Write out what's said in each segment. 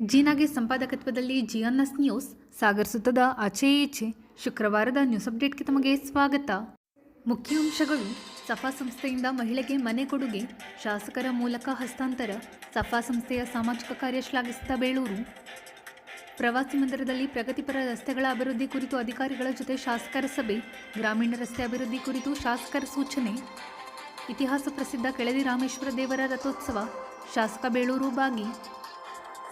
ಜೀನಾಗೆ ಸಂಪಾದಕತ್ವದಲ್ಲಿ ಜಿಎನ್ಎಸ್ news Sagar ಸುತ್ತದ ಆಚೆ ಈಚೆ ಶುಕ್ರವಾರದ ನ್ಯೂಸ್ ಅಪ್ಡೇಟ್ಗೆ ತಮಗೆ ಸ್ವಾಗತ. ಮುಖ್ಯಾಂಶಗಳು. ಸಫಾ ಸಂಸ್ಥೆಯಿಂದ ಮಹಿಳೆಗೆ ಮನೆ ಕೊಡುಗೆ, ಶಾಸಕರ ಮೂಲಕ ಹಸ್ತಾಂತರ. ಸಫಾ ಸಂಸ್ಥೆಯ ಸಾಮಾಜಿಕ ಕಾರ್ಯ ಶ್ಲಾಘಿಸಿದ ಬೇಳೂರು. ಪ್ರವಾಸಿ ಮಂದಿರದಲ್ಲಿ ಪ್ರಗತಿಪರ ರಸ್ತೆಗಳ ಅಭಿವೃದ್ಧಿ ಕುರಿತು ಅಧಿಕಾರಿಗಳ ಜೊತೆ ಶಾಸಕರ ಸಭೆ. ಗ್ರಾಮೀಣ ರಸ್ತೆ ಅಭಿವೃದ್ಧಿ ಕುರಿತು ಶಾಸಕರ ಸೂಚನೆ. ಇತಿಹಾಸ ಪ್ರಸಿದ್ಧ ಕೆಳದಿ ರಾಮೇಶ್ವರ ದೇವರ ರಥೋತ್ಸವ, ಶಾಸಕ ಬೇಳೂರು ಭಾಗಿ.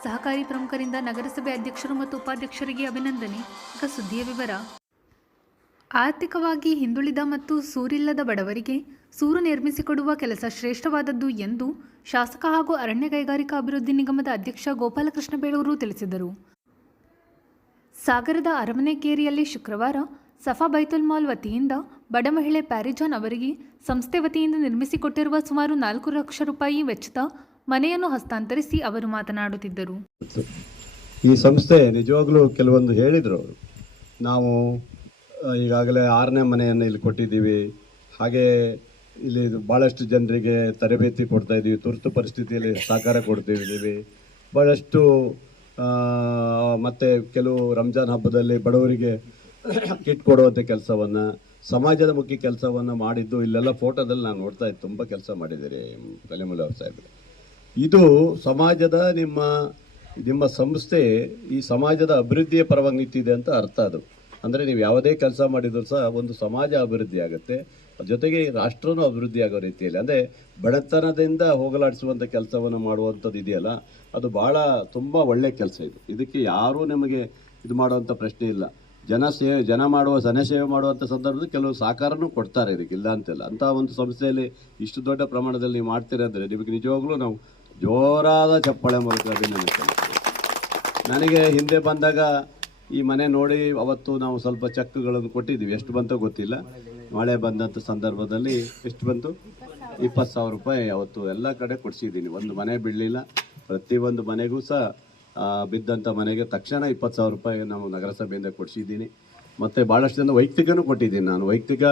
ಸಹಕಾರಿ ಪ್ರಮುಖರಿಂದ ನಗರಸಭೆ ಅಧ್ಯಕ್ಷರು ಮತ್ತು ಉಪಾಧ್ಯಕ್ಷರಿಗೆ ಅಭಿನಂದನೆ. ಈಗ ಸುದ್ದಿಯ ವಿವರ. ಆರ್ಥಿಕವಾಗಿ ಹಿಂದುಳಿದ ಮತ್ತು ಸೂರಿಲ್ಲದ ಬಡವರಿಗೆ ಸೂರು ನಿರ್ಮಿಸಿಕೊಡುವ ಕೆಲಸ ಶ್ರೇಷ್ಠವಾದದ್ದು ಎಂದು ಶಾಸಕ ಹಾಗೂ ಅರಣ್ಯ ಕೈಗಾರಿಕಾ ಅಭಿವೃದ್ಧಿ ನಿಗಮದ ಅಧ್ಯಕ್ಷ ಗೋಪಾಲಕೃಷ್ಣ ಬೇಳೂರು ತಿಳಿಸಿದರು. ಸಾಗರದ ಅರಮನೆಕೇರಿಯಲ್ಲಿ ಶುಕ್ರವಾರ ಸಫಾ ಬೈತುಲ್ ಮಾಲ್ ವತಿಯಿಂದ ಬಡ ಮಹಿಳೆ ಪ್ಯಾರಿಜಾನ್ ಅವರಿಗೆ ಸಂಸ್ಥೆ ವತಿಯಿಂದ ನಿರ್ಮಿಸಿಕೊಟ್ಟಿರುವ ಸುಮಾರು 4 ಲಕ್ಷ ರೂಪಾಯಿ ವೆಚ್ಚದ ಮನೆಯನ್ನು ಹಸ್ತಾಂತರಿಸಿ ಅವರು ಮಾತನಾಡುತ್ತಿದ್ದರು. ಈ ಸಂಸ್ಥೆ ನಿಜವಾಗ್ಲೂ ಕೆಲವೊಂದು ಹೇಳಿದರು ಅವರು. ನಾವು ಈಗಾಗಲೇ 6ನೇ ಮನೆಯನ್ನು ಇಲ್ಲಿ ಕೊಟ್ಟಿದ್ದೀವಿ, ಹಾಗೆ ಇಲ್ಲಿ ಭಾಳಷ್ಟು ಜನರಿಗೆ ತರಬೇತಿ ಕೊಡ್ತಾ ಇದ್ದೀವಿ, ತುರ್ತು ಪರಿಸ್ಥಿತಿಯಲ್ಲಿ ಸಹಕಾರ ಕೊಡ್ತಿದ್ದೀವಿ, ಭಾಳಷ್ಟು ಮತ್ತು ಕೆಲವು ರಂಜಾನ್ ಹಬ್ಬದಲ್ಲಿ ಬಡವರಿಗೆ ಕಿಟ್ ಕೊಡುವಂಥ ಕೆಲಸವನ್ನು, ಸಮಾಜದ ಮುಖ್ಯ ಕೆಲಸವನ್ನು ಮಾಡಿದ್ದು ಇಲ್ಲೆಲ್ಲ ಫೋಟೋದಲ್ಲಿ ನಾನು ನೋಡ್ತಾ ಇದ್ದೆ. ತುಂಬ ಕೆಲಸ ಮಾಡಿದ್ದೀರಿ ಕಲಿಮುಲ್ಲ ಅವ್ರ ಸಾಹೇಬ್ರೆ. ಇದು ಸಮಾಜದ ನಿಮ್ಮ ಸಂಸ್ಥೆ ಈ ಸಮಾಜದ ಅಭಿವೃದ್ಧಿಯ ಪರವಾಗಿ ನಿಂತಿದೆ ಅಂತ ಅರ್ಥ. ಅದು ಅಂದರೆ ನೀವು ಯಾವುದೇ ಕೆಲಸ ಮಾಡಿದರೂ ಸಹ ಒಂದು ಸಮಾಜ ಅಭಿವೃದ್ಧಿ ಆಗುತ್ತೆ, ಜೊತೆಗೆ ರಾಷ್ಟ್ರನೂ ಅಭಿವೃದ್ಧಿ ಆಗೋ ರೀತಿಯಲ್ಲಿ, ಅಂದರೆ ಬಡತನದಿಂದ ಹೋಗಲಾಡಿಸುವಂಥ ಕೆಲಸವನ್ನು ಮಾಡುವಂಥದ್ದು ಇದೆಯಲ್ಲ, ಅದು ತುಂಬ ಒಳ್ಳೆಯ ಕೆಲಸ ಇದು. ಇದಕ್ಕೆ ಯಾರೂ ನಿಮಗೆ ಇದು ಮಾಡುವಂಥ ಪ್ರಶ್ನೆ ಇಲ್ಲ. ಜನಸೇವೆ ಮಾಡುವಂಥ ಸಂದರ್ಭದಲ್ಲಿ ಕೆಲವು ಸಹಕಾರನೂ ಕೊಡ್ತಾರೆ, ಇದಕ್ಕೆ ಇಲ್ಲ ಅಂತಿಲ್ಲ. ಅಂಥ ಒಂದು ಸಂಸ್ಥೆಯಲ್ಲಿ ಇಷ್ಟು ದೊಡ್ಡ ಪ್ರಮಾಣದಲ್ಲಿ ನೀವು ಮಾಡ್ತೀರಿ ಅಂದರೆ ನಿಮಗೆ ನಿಜವಾಗ್ಲೂ ನಾವು ಜೋರಾದ ಚಪ್ಪಾಳೆ ಮೂಲಕ ಅಭಿನಂದಿಸ್ತೇನೆ. ನನಗೆ ಹಿಂದೆ ಬಂದಾಗ ಈ ಮನೆ ನೋಡಿ ಅವತ್ತು ನಾವು ಸ್ವಲ್ಪ ಚೆಕ್ಗಳನ್ನು ಕೊಟ್ಟಿದ್ದೀವಿ, ಎಷ್ಟು ಬಂತೋ ಗೊತ್ತಿಲ್ಲ. ಮಳೆ ಬಂದಂಥ ಸಂದರ್ಭದಲ್ಲಿ ಎಷ್ಟು ಬಂತು? 20,000 ರೂಪಾಯಿ ಅವತ್ತು ಎಲ್ಲ ಕಡೆ ಕೊಡಿಸಿದ್ದೀನಿ. ಒಂದು ಮನೆ ಬಿಡಲಿಲ್ಲ, ಪ್ರತಿಯೊಂದು ಮನೆಗೂ ಸಹ ಬಿದ್ದಂಥ ಮನೆಗೆ ತಕ್ಷಣ 20,000 ರೂಪಾಯಿ ನಾವು ನಗರಸಭೆಯಿಂದ ಕೊಡಿಸಿದ್ದೀನಿ. ಮತ್ತು ಭಾಳಷ್ಟು ಜನ ವೈಯಕ್ತಿಕನೂ ಕೊಟ್ಟಿದ್ದೀನಿ. ನಾನು ವೈಯಕ್ತಿಕ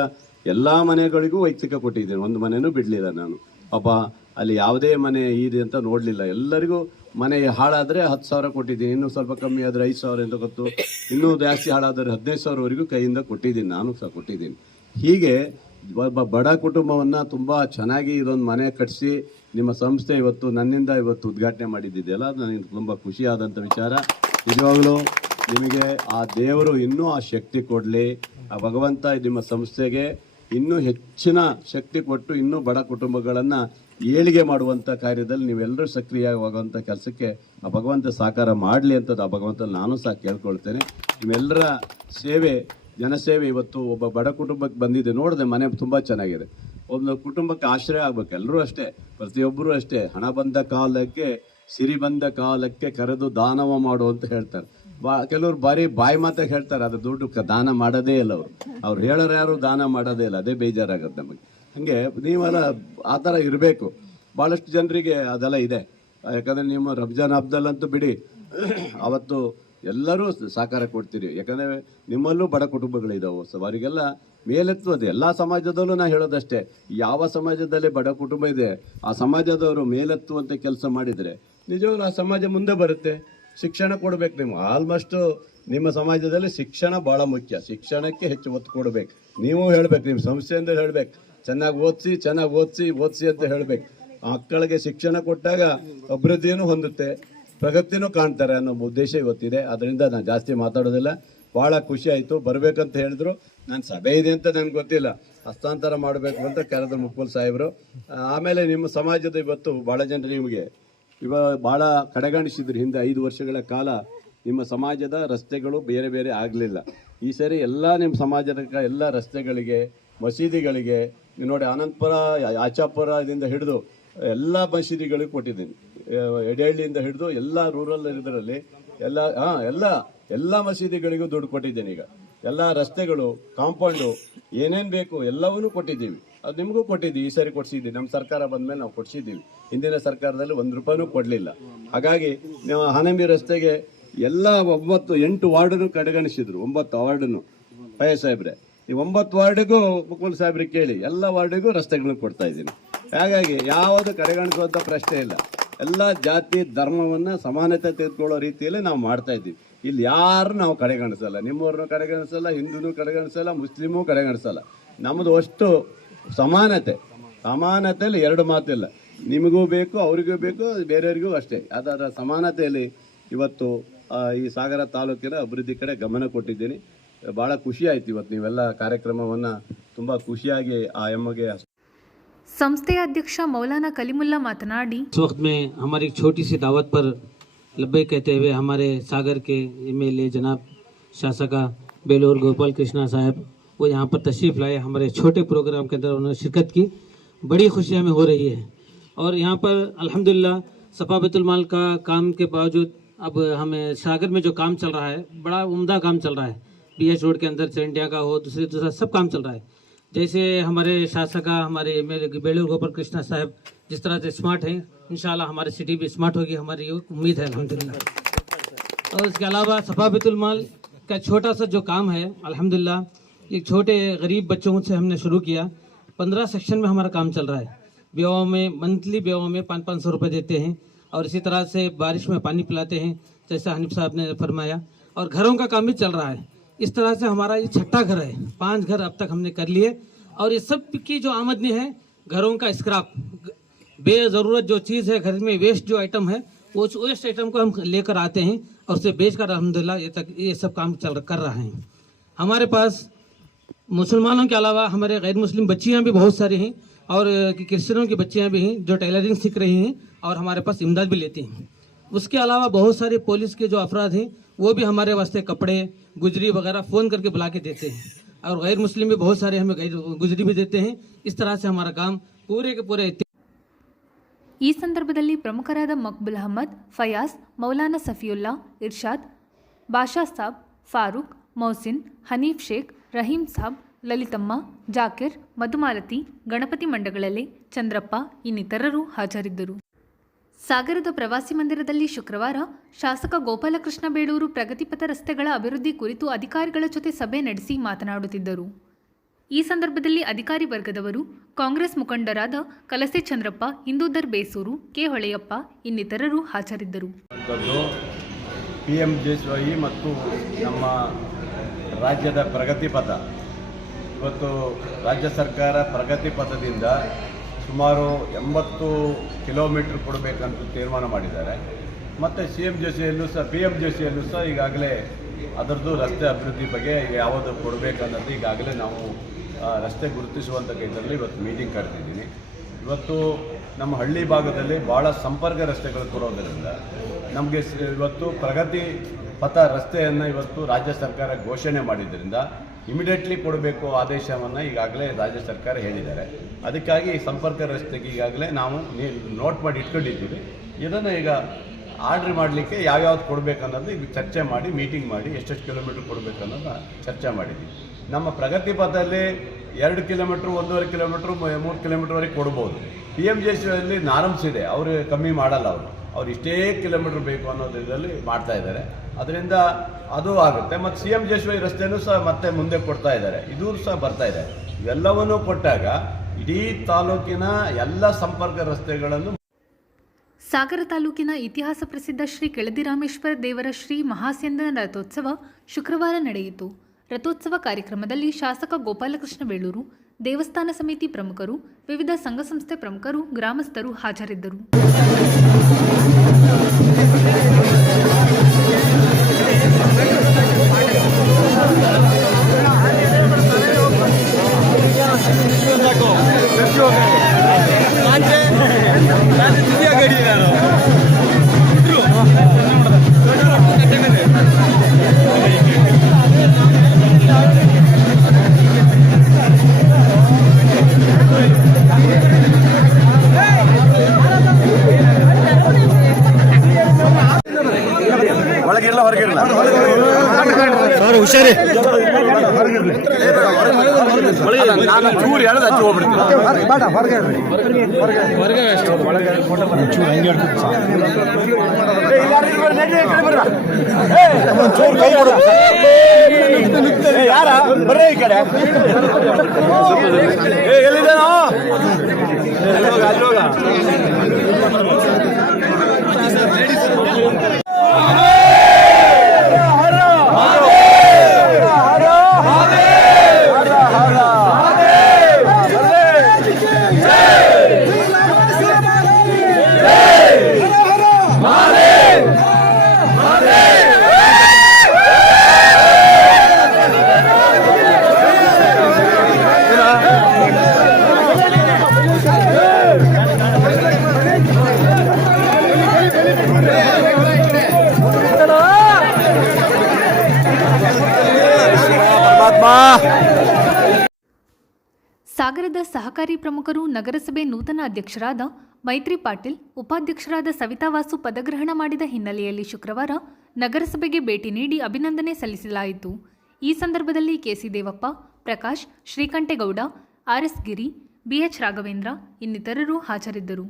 ಎಲ್ಲ ಮನೆಗಳಿಗೂ ವೈಯಕ್ತಿಕ ಕೊಟ್ಟಿದ್ದೀನಿ, ಒಂದು ಮನೆಯೂ ಬಿಡಲಿಲ್ಲ ನಾನು. ಪಾಪ ಅಲ್ಲಿ ಯಾವುದೇ ಮನೆ ಇದೆ ಅಂತ ನೋಡಲಿಲ್ಲ, ಎಲ್ಲರಿಗೂ ಮನೆ ಹಾಳಾದರೆ 10,000 ಕೊಟ್ಟಿದ್ದೀನಿ, ಇನ್ನೂ ಸ್ವಲ್ಪ ಕಮ್ಮಿ ಆದರೆ 5,000 ಅಂತ ಗೊತ್ತು, ಇನ್ನೂ ಜಾಸ್ತಿ ಹಾಳಾದರೆ 15,000ವರೆಗೂ ಕೈಯಿಂದ ಕೊಟ್ಟಿದ್ದೀನಿ, ನಾನು ಸಹ ಕೊಟ್ಟಿದ್ದೀನಿ. ಹೀಗೆ ಬಡ ಕುಟುಂಬವನ್ನು ತುಂಬ ಚೆನ್ನಾಗಿ ಇದೊಂದು ಮನೆ ಕಟ್ಟಿಸಿ ನಿಮ್ಮ ಸಂಸ್ಥೆ ನನ್ನಿಂದ ಉದ್ಘಾಟನೆ ಮಾಡಿದ್ದಿದೆಯಲ್ಲ, ಅದು ನನಗೆ ತುಂಬ ಖುಷಿಯಾದಂಥ ವಿಚಾರ. ನಿಜವಾಗಲೂ ನಿಮಗೆ ಆ ದೇವರು ಇನ್ನೂ ಆ ಶಕ್ತಿ ಕೊಡಲಿ, ಆ ಭಗವಂತ ನಿಮ್ಮ ಸಂಸ್ಥೆಗೆ ಇನ್ನೂ ಹೆಚ್ಚಿನ ಶಕ್ತಿ ಕೊಟ್ಟು ಇನ್ನೂ ಬಡ ಕುಟುಂಬಗಳನ್ನು ಏಳಿಗೆ ಮಾಡುವಂಥ ಕಾರ್ಯದಲ್ಲಿ ನೀವೆಲ್ಲರೂ ಸಕ್ರಿಯವಾಗುವಂಥ ಕೆಲಸಕ್ಕೆ ಆ ಭಗವಂತ ಸಹಕಾರ ಮಾಡಲಿ ಅಂತ ಆ ಭಗವಂತ ನಾನು ಸಹ ಕೇಳ್ಕೊಳ್ತೇನೆ. ನಿಮ್ಮೆಲ್ಲರ ಸೇವೆ, ಜನಸೇವೆ ಒಬ್ಬ ಬಡ ಕುಟುಂಬಕ್ಕೆ ಬಂದಿದೆ, ನೋಡಿದೆ ಮನೆ ತುಂಬ ಚೆನ್ನಾಗಿದೆ. ಒಂದು ಕುಟುಂಬಕ್ಕೆ ಆಶ್ರಯ ಆಗ್ಬೇಕು, ಎಲ್ಲರೂ ಅಷ್ಟೇ, ಪ್ರತಿಯೊಬ್ಬರೂ ಅಷ್ಟೇ. ಹಣ ಬಂದ ಕಾಲಕ್ಕೆ, ಸಿರಿ ಬಂದ ಕಾಲಕ್ಕೆ ಕರೆದು ದಾನವ ಮಾಡು ಅಂತ ಹೇಳ್ತಾರೆ. ಕೆಲವರು ಬಾಯಿ ಮಾತಾಗಿ ಹೇಳ್ತಾರೆ, ಅದು ದುಡ್ಡು ದಾನ ಮಾಡೋದೇ ಇಲ್ಲ. ಅವ್ರು ಹೇಳೋರು ಯಾರು ದಾನ ಮಾಡೋದೇ ಇಲ್ಲ, ಅದೇ ಬೇಜಾರಾಗುತ್ತೆ ನಮಗೆ. ಹಾಗೆ ನೀವೆಲ್ಲ ಆ ಥರ ಇರಬೇಕು. ಭಾಳಷ್ಟು ಜನರಿಗೆ ಅದೆಲ್ಲ ಇದೆ. ಯಾಕಂದರೆ ನಿಮ್ಮ ರಂಜಾನ್ ಹಬ್ಬದಲ್ಲಂತೂ ಬಿಡಿ, ಅವತ್ತು ಎಲ್ಲರೂ ಸಹಕಾರ ಕೊಡ್ತೀರಿ. ಯಾಕಂದರೆ ನಿಮ್ಮಲ್ಲೂ ಬಡ ಕುಟುಂಬಗಳಿದ್ದಾವೆ, ಸೊ ಅವರಿಗೆಲ್ಲ ಮೇಲೆತ್ತುವುದು. ಎಲ್ಲ ಸಮಾಜದಲ್ಲೂ ನಾನು ಹೇಳೋದಷ್ಟೇ, ಯಾವ ಸಮಾಜದಲ್ಲಿ ಬಡ ಕುಟುಂಬ ಇದೆ ಆ ಸಮಾಜದವರು ಮೇಲೆತ್ತುವಂಥ ಕೆಲಸ ಮಾಡಿದರೆ ನಿಜವಾಗ್ಲೂ ಆ ಸಮಾಜ ಮುಂದೆ ಬರುತ್ತೆ. ಶಿಕ್ಷಣ ಕೊಡಬೇಕು. ನೀವು ಆಲ್ಮೋಸ್ಟು ನಿಮ್ಮ ಸಮಾಜದಲ್ಲಿ ಶಿಕ್ಷಣ ಭಾಳ ಮುಖ್ಯ, ಶಿಕ್ಷಣಕ್ಕೆ ಹೆಚ್ಚು ಒತ್ತು ಕೊಡಬೇಕು. ನೀವು ಹೇಳಬೇಕು, ನಿಮ್ಮ ಸಂಸ್ಥೆಯಿಂದ ಹೇಳಬೇಕು, ಚೆನ್ನಾಗಿ ಓದಿಸಿ ಅಂತ ಹೇಳಬೇಕು. ಮಕ್ಕಳಿಗೆ ಶಿಕ್ಷಣ ಕೊಟ್ಟಾಗ ಅಭಿವೃದ್ಧಿಯೂ ಹೊಂದುತ್ತೆ, ಪ್ರಗತಿನೂ ಕಾಣ್ತಾರೆ ಅನ್ನೋ ಉದ್ದೇಶ ಇವತ್ತಿದೆ. ಅದರಿಂದ ನಾನು ಜಾಸ್ತಿ ಮಾತಾಡೋದಿಲ್ಲ. ಭಾಳ ಖುಷಿ ಆಯಿತು, ಬರಬೇಕಂತ ಹೇಳಿದ್ರು. ನಾನು ಸಭೆ ಇದೆ ಅಂತ ನನಗೆ ಗೊತ್ತಿಲ್ಲ, ಹಸ್ತಾಂತರ ಮಾಡಬೇಕು ಅಂತ ಕರೆದ್ರು ಮುಕ್ಬಲ್ ಸಾಹೇಬರು. ಆಮೇಲೆ ನಿಮ್ಮ ಸಮಾಜದ ಭಾಳ ಜನರು ನಿಮಗೆ ಭಾಳ ಕಡೆಗಣಿಸಿದ್ರು. ಹಿಂದೆ 5 ವರ್ಷಗಳ ಕಾಲ ನಿಮ್ಮ ಸಮಾಜದ ರಸ್ತೆಗಳು ಬೇರೆ ಬೇರೆ ಆಗಲಿಲ್ಲ. ಈ ಸರಿ ಎಲ್ಲ ನಿಮ್ಮ ಸಮಾಜದ ಎಲ್ಲ ರಸ್ತೆಗಳಿಗೆ, ಮಸೀದಿಗಳಿಗೆ, ನೀವು ನೋಡಿ ಅನಂತಪುರ, ಆಚಾಪುರದಿಂದ ಹಿಡಿದು ಎಲ್ಲ ಮಸೀದಿಗಳಿಗೂ ಕೊಟ್ಟಿದ್ದೀನಿ. ಎಡೆಹಳ್ಳಿಯಿಂದ ಹಿಡಿದು ಎಲ್ಲ ರೂರಲ್ ಇದರಲ್ಲಿ ಎಲ್ಲ ಮಸೀದಿಗಳಿಗೂ ದುಡ್ಡು ಕೊಟ್ಟಿದ್ದೇನೆ. ಈಗ ಎಲ್ಲ ರಸ್ತೆಗಳು, ಕಾಂಪೌಂಡು, ಏನೇನು ಬೇಕು ಎಲ್ಲವನ್ನೂ ಕೊಟ್ಟಿದ್ದೀವಿ. ಅದು ನಿಮಗೂ ಕೊಟ್ಟಿದ್ದೀವಿ, ಈ ಸರಿ ಕೊಡಿಸಿದ್ದೀವಿ. ನಮ್ಮ ಸರ್ಕಾರ ಬಂದಮೇಲೆ ನಾವು ಕೊಡಿಸಿದ್ದೀವಿ. ಹಿಂದಿನ ಸರ್ಕಾರದಲ್ಲಿ 1 ರೂಪಾಯಿನೂ ಕೊಡಲಿಲ್ಲ. ಹಾಗಾಗಿ ನಾವು ಹನಂಬಿ ರಸ್ತೆಗೆ ಎಲ್ಲ 8 ವಾರ್ಡನ್ನು ಕಡೆಗಣಿಸಿದ್ರು. 9 ವಾರ್ಡನ್ನು ಪಯ ಸಾಹೇಬ್ರೆ ಈ 9 ವಾರ್ಡಿಗೂ ಮುಕುಲ್ ಸಾಹೇಬ್ರಿಗೆ ಕೇಳಿ, ಎಲ್ಲ ವಾರ್ಡಿಗೂ ರಸ್ತೆಗಳನ್ನು ಕೊಡ್ತಾ ಇದ್ದೀನಿ. ಹಾಗಾಗಿ ಯಾವುದು ಕಡೆಗಣಿಸುವಂಥ ಪ್ರಶ್ನೆ ಇಲ್ಲ. ಎಲ್ಲ ಜಾತಿ ಧರ್ಮವನ್ನು ಸಮಾನತೆ ತೆಗೆದುಕೊಳ್ಳೋ ರೀತಿಯಲ್ಲಿ ನಾವು ಮಾಡ್ತಾ ಇದ್ದೀವಿ. ಇಲ್ಲಿ ಯಾರು ನಾವು ಕಡೆಗಣಿಸಲ್ಲ, ನಿಮ್ಮವ್ರನ್ನೂ ಕಡೆಗಣಿಸಲ್ಲ, ಹಿಂದೂನೂ ಕಡೆಗಣಿಸಲ್ಲ, ಮುಸ್ಲಿಮೂ ಕಡೆಗಣಿಸಲ್ಲ. ನಮ್ಮದು ಅಷ್ಟು ಸಮಾನತೆಯಲ್ಲಿ ಎರಡು ಮಾತಿಲ್ಲ. ನಿಮಗೂ ಬೇಕು, ಅವರಿಗೂ ಬೇಕು, ಬೇರೆಯವರಿಗೂ ಅಷ್ಟೇ. ಅದರ ಸಮಾನತೆಯಲ್ಲಿ ಇವತ್ತು ಈ ಸಾಗರ ತಾಲೂಕಿನ ಅಭಿವೃದ್ಧಿ ಕಡೆ ಗಮನ ಕೊಟ್ಟಿದ್ದೀನಿ. ಭಾಳ ಖುಷಿ ಆಯ್ತು ಇವತ್ತು ನೀವೆಲ್ಲ ಕಾರ್ಯಕ್ರಮವನ್ನು ತುಂಬ ಖುಷಿಯಾಗಿ ಆ ಎಮ್ಮಗೆ. ಸಂಸ್ಥೆಯ ಅಧ್ಯಕ್ಷ ಮೌಲಾನಾ ಕಲಿಮುಲ್ಲಾ ಮಾತನಾಡಿ, इस वक्त में हमारी एक छोटी सी दावत पर लब्बे कहते हुए हमारे सागर के एमएलए जनाब शासका बेलोर गोपाल कृष्णा साहब वो यहाँ पर तशरीफ़ लाए. हमारे छोटे प्रोग्राम के अंदर उन्होंने शिरकत की. बड़ी खुशी हमें हो रही है. और यहाँ पर अल्हम्दुलिल्लाह सफा बैतुल माल का काम के बावजूद अब हमें सागर में जो काम चल रहा है, बड़ा उम्दा काम चल रहा है. BH रोड के अंदर चंडिया का हो, दूसरा सब काम चल रहा है. जैसे हमारे शासका हमारे एमएलए बेलूर गोपाल कृष्णा साहब जिस तरह से स्मार्ट हैं, इंशाल्लाह हमारी सिटी भी स्मार्ट होगी, हमारी ये उम्मीद है अल्हम्दुलिल्लाह. और इसके अलावा सफा बैतुल माल का छोटा सा जो काम है, अल्हम्दुलिल्लाह एक छोटे गरीब बच्चों से हमने शुरू किया. 15 सेक्शन में हमारा काम चल रहा है. बेवाओं में मंथली बेवाओं में 500 रुपये देते हैं. और इसी तरह से बारिश में पानी पिलाते हैं, जैसा हनीफ साहब ने फरमाया. और घरों का काम भी चल रहा है. इस तरह से हमारा ये 6ठा घर है. 5 घर अब तक हमने कर लिए. और ये सब की जो आमदनी है, घरों का स्क्रैप, बेज़रूरत जो चीज़ है घर में, वेस्ट जो आइटम है, वो वेस्ट आइटम को हम लेकर आते हैं और उसे बेचकर अल्हम्दुलिल्लाह ये सब काम कर रहा है. हमारे पास मुसलमानों के अलावा हमारे गैर मुस्लिम बच्चियाँ भी बहुत सारी हैं और क्रिश्चियनों की बच्चियाँ भी हैं जो टेलरिंग सीख रही हैं और हमारे पास इमदाद भी लेती हैं. उसके अलावा बहुत सारे पुलिस के जो अफराद हैं वो भी हमारे वास्ते कपड़े गुजरी वगैरह फ़ोन करके बुला के देते हैं. और गैर मुस्लिम भी बहुत सारे हमें गुजरी भी देते हैं. इस तरह से हमारा काम पूरे के पूरे. ಈ ಸಂದರ್ಭದಲ್ಲಿ ಪ್ರಮುಖರಾದ ಮಕ್ಬುಲ್ ಅಹಮದ್, ಫಯಾಜ್, ಮೌಲಾನಾ ಸಫಿಯುಲ್ಲಾ, ಇರ್ಷಾದ್, ಬಾಷಾ ಸಾಬ್, ಫಾರೂಕ್, ಮೌಸಿನ್, ಹನೀಫ್ ಶೇಖ್, ರಹೀಂ ಸಾಬ್, ಲಲಿತಮ್ಮ, ಜಾಕಿರ್, ಮಧುಮಾಲತಿ, ಗಣಪತಿ ಮಂಡಗಳಲೆ, ಚಂದ್ರಪ್ಪ ಇನ್ನಿತರರು ಹಾಜರಿದ್ದರು. ಸಾಗರದ ಪ್ರವಾಸಿ ಮಂದಿರದಲ್ಲಿ ಶುಕ್ರವಾರ ಶಾಸಕ ಗೋಪಾಲಕೃಷ್ಣ ಬೇಳೂರು ಪ್ರಗತಿಪಥ ರಸ್ತೆಗಳ ಅಭಿವೃದ್ಧಿ ಕುರಿತು ಅಧಿಕಾರಿಗಳ ಜೊತೆ ಸಭೆ ನಡೆಸಿ ಮಾತನಾಡುತ್ತಿದ್ದರು. ಈ ಸಂದರ್ಭದಲ್ಲಿ ಅಧಿಕಾರಿ ವರ್ಗದವರು, ಕಾಂಗ್ರೆಸ್ ಮುಖಂಡರಾದ ಕಲಸೆ ಚಂದ್ರಪ್ಪ, ಹಿಂದೂಧರ್ ಬೇಸೂರು, ಕೆ ಹೊಳೆಯಪ್ಪ ಇನ್ನಿತರರು ಹಾಜರಿದ್ದರು. PMJSY ಮತ್ತು ನಮ್ಮ ರಾಜ್ಯದ ಪ್ರಗತಿ ಪಥ, ಇವತ್ತು ರಾಜ್ಯ ಸರ್ಕಾರ ಪ್ರಗತಿ ಪಥದಿಂದ ಸುಮಾರು 80 ಕಿಲೋಮೀಟ್ರ್ ಕೊಡಬೇಕಂತ ತೀರ್ಮಾನ ಮಾಡಿದ್ದಾರೆ. ಮತ್ತು PMJSYಯಲ್ಲೂ ಸಹ ಈಗಾಗಲೇ ಅದರದ್ದು ರಸ್ತೆ ಅಭಿವೃದ್ಧಿ ಬಗ್ಗೆ ಯಾವುದು ಕೊಡಬೇಕನ್ನೋದು ಈಗಾಗಲೇ ನಾವು ರಸ್ತೆ ಗುರುತಿಸುವಂಥ ಇದರಲ್ಲಿ ಇವತ್ತು ಮೀಟಿಂಗ್ ಕರೆದಿದ್ದೀನಿ. ಇವತ್ತು ನಮ್ಮ ಹಳ್ಳಿ ಭಾಗದಲ್ಲಿ ಭಾಳ ಸಂಪರ್ಕ ರಸ್ತೆಗಳು ಕೊಡೋದರಿಂದ ನಮಗೆ ಇವತ್ತು ಪ್ರಗತಿ ಪಥ ರಸ್ತೆಯನ್ನು ಇವತ್ತು ರಾಜ್ಯ ಸರ್ಕಾರ ಘೋಷಣೆ ಮಾಡಿದ್ದರಿಂದ ಇಮಿಡಿಯೇಟ್ಲಿ ಕೊಡಬೇಕು ಆದೇಶವನ್ನು ಈಗಾಗಲೇ ರಾಜ್ಯ ಸರ್ಕಾರ ಹೇಳಿದ್ದಾರೆ. ಅದಕ್ಕಾಗಿ ಸಂಪರ್ಕ ರಸ್ತೆಗೆ ಈಗಾಗಲೇ ನಾವು ನೋಟ್ ಮಾಡಿ ಇಟ್ಕೊಂಡಿದ್ದೀವಿ. ಇದನ್ನು ಈಗ ಆರ್ಡ್ರ್ ಮಾಡಲಿಕ್ಕೆ ಯಾವ್ಯಾವ್ದು ಕೊಡಬೇಕು ಅನ್ನೋದು ಈಗ ಚರ್ಚೆ ಮಾಡಿ ಮೀಟಿಂಗ್ ಮಾಡಿ ಎಷ್ಟೆಷ್ಟು ಕಿಲೋಮೀಟ್ರ್ ಕೊಡಬೇಕು ಅನ್ನೋದನ್ನ ಚರ್ಚೆ ಮಾಡಿದ್ದೀವಿ. ನಮ್ಮ ಪ್ರಗತಿ ಪಥದಲ್ಲಿ 2 ಕಿಲೋಮೀಟ್ರ್, 1.5 ಕಿಲೋಮೀಟ್ರ್, 3 ಕಿಲೋಮೀಟ್ರ್ವರೆಗೆ ಕೊಡ್ಬೋದು. PMJSYಯಲ್ಲಿ ನಾರ್ಮ್ಸ್ ಇದೆ, ಅವರು ಕಮ್ಮಿ ಮಾಡಲ್ಲ. ಅವ್ರು ಇಷ್ಟೇ ಕಿಲೋಮೀಟ್ರ್ ಬೇಕು ಅನ್ನೋದು ಇದರಲ್ಲಿ ಮಾಡ್ತಾ ಇದ್ದಾರೆ. ಅದರಿಂದ ಅದು ಆಗುತ್ತೆ. ಮತ್ತು CMJSY ರಸ್ತೆನೂ ಸಹ ಮತ್ತೆ ಮುಂದೆ ಕೊಡ್ತಾ ಇದ್ದಾರೆ, ಇದು ಸಹ ಬರ್ತಾ ಇದೆ. ಇವೆಲ್ಲವನ್ನೂ ಕೊಟ್ಟಾಗ ಇಡೀ ತಾಲೂಕಿನ ಎಲ್ಲ ಸಂಪರ್ಕ ರಸ್ತೆಗಳನ್ನು. ಸಾಗರ ತಾಲೂಕಿನ ಇತಿಹಾಸ ಪ್ರಸಿದ್ಧ ಶ್ರೀ ಕೆಳದಿರಾಮೇಶ್ವರ ದೇವರ ಶ್ರೀ ಮಹಾಸ್ಯಂದನ ರಥೋತ್ಸವ ಶುಕ್ರವಾರ ನಡೆಯಿತು. ರಥೋತ್ಸವ ಕಾರ್ಯಕ್ರಮದಲ್ಲಿ ಶಾಸಕ ಗೋಪಾಲಕೃಷ್ಣ ಬೇಳೂರು, ದೇವಸ್ಥಾನ ಸಮಿತಿ ಪ್ರಮುಖರು, ವಿವಿಧ ಸಂಘ ಸಂಸ್ಥೆ ಪ್ರಮುಖರು, ಗ್ರಾಮಸ್ಥರು ಹಾಜರಿದ್ದರು. ನಾನು ಚೂರು ಹೇಳೋದು ಹಚ್ಚಿ ಹೋಗ್ಬಿಡ್ತೀನಿ. ಬೇಡ ಹೊರಗೆ ಒಂಚೂರು ಹಂಗೆ ಹೇಳ್ತೀನಿ ಒಂಚೂರು ಕೈ ಕೊಡು. ಯಾರ ಬರ್ರಿ ಈ ಕಡೆ. ಎಲ್ಲಿದ್ದಾನೋ ಅಲ್ಲೋಗ. ಸಾಗರದ ಸಹಕಾರಿ ಪ್ರಮುಖರು ನಗರಸಭೆ ನೂತನ ಅಧ್ಯಕ್ಷರಾದ ಮೈತ್ರಿ ಪಾಟೀಲ್, ಉಪಾಧ್ಯಕ್ಷರಾದ ಸವಿತಾ ವಾಸು ಪದಗ್ರಹಣ ಮಾಡಿದ ಹಿನ್ನೆಲೆಯಲ್ಲಿ ಶುಕ್ರವಾರ ನಗರಸಭೆಗೆ ಭೇಟಿ ನೀಡಿ ಅಭಿನಂದನೆ ಸಲ್ಲಿಸಲಾಯಿತು. ಈ ಸಂದರ್ಭದಲ್ಲಿ ಕೆಸಿ ದೇವಪ್ಪ, ಪ್ರಕಾಶ್, ಶ್ರೀಕಂಠೇಗೌಡ, ಆರ್ಎಸ್ ಗಿರಿ, ಬಿಎಚ್ ರಾಘವೇಂದ್ರ ಇನ್ನಿತರರು ಹಾಜರಿದ್ದರು.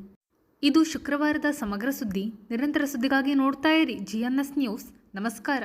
ಇದು ಶುಕ್ರವಾರದ ಸಮಗ್ರ ಸುದ್ದಿ. ನಿರಂತರ ಸುದ್ದಿಗಾಗಿ ನೋಡ್ತಾ ಇರಿ GNS ನ್ಯೂಸ್. ನಮಸ್ಕಾರ.